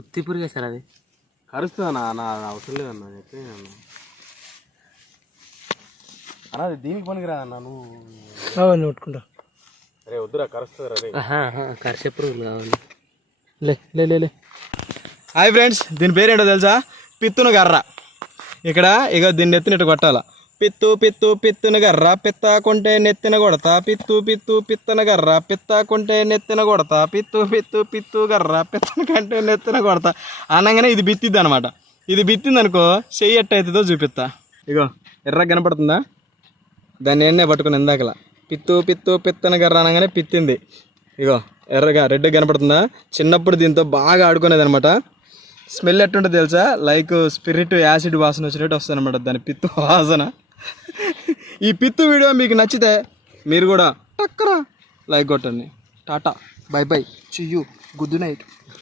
ఉత్తి పురిగే సార్ అది కరుస్తుందా నా అవసరం లేదన్నా చెప్పి అన్న అది దీనికి పనికిరాదన్నా నువ్వు కొట్టుకుంటా అరే వద్దురా కరుస్తుంది రే కరిసే పురుగులు కావాలి లే లే లే. హాయ్ ఫ్రెండ్స్, దీని పేరేంటో తెలుసా? పిత్తును గర్ర. ఇక్కడ ఇక దీన్ని ఎత్తినట్టు కొట్టాల. పిత్తు పిత్తు పిత్తును గర్ర, పిత్త కొంటే నెత్తిన కొడతా. పిత్తు పిత్తు పిత్తన గర్ర, పిత్త కొంటే నెత్తిన కొడతా. పిత్తు పిత్తు పిత్తు గర్ర, పిత్తన కంటే నెత్తిన కొడతా అనగానే ఇది బిత్తిద్ది అనమాట. ఇది బిత్తింది అనుకో, చెయ్యి ఎట్టయితుందో చూపిస్తా. ఇగో ఎర్రగా కనపడుతుందా? దాన్ని ఎన్నే పట్టుకుని ఇందాకలా పిత్తు పిత్తు పిత్తన గర్ర అనగానే పిత్తింది. ఇగో ఎర్రగా రెడ్గా కనపడుతుందా? చిన్నప్పుడు దీంతో బాగా ఆడుకునేది అనమాట. స్మెల్ ఎట్టుంటుంది తెలుసా? లైక్ స్పిరిట్ యాసిడ్ వాసన వచ్చినట్టు వస్తుంది అనమాట దాని పిత్తు వాసన. ఈ పిత్తు వీడియో మీకు నచ్చితే మీరు కూడా టక్కరా లైక్ కొట్టండి. టాటా, బై బై, చి యూ, గుడ్ నైట్.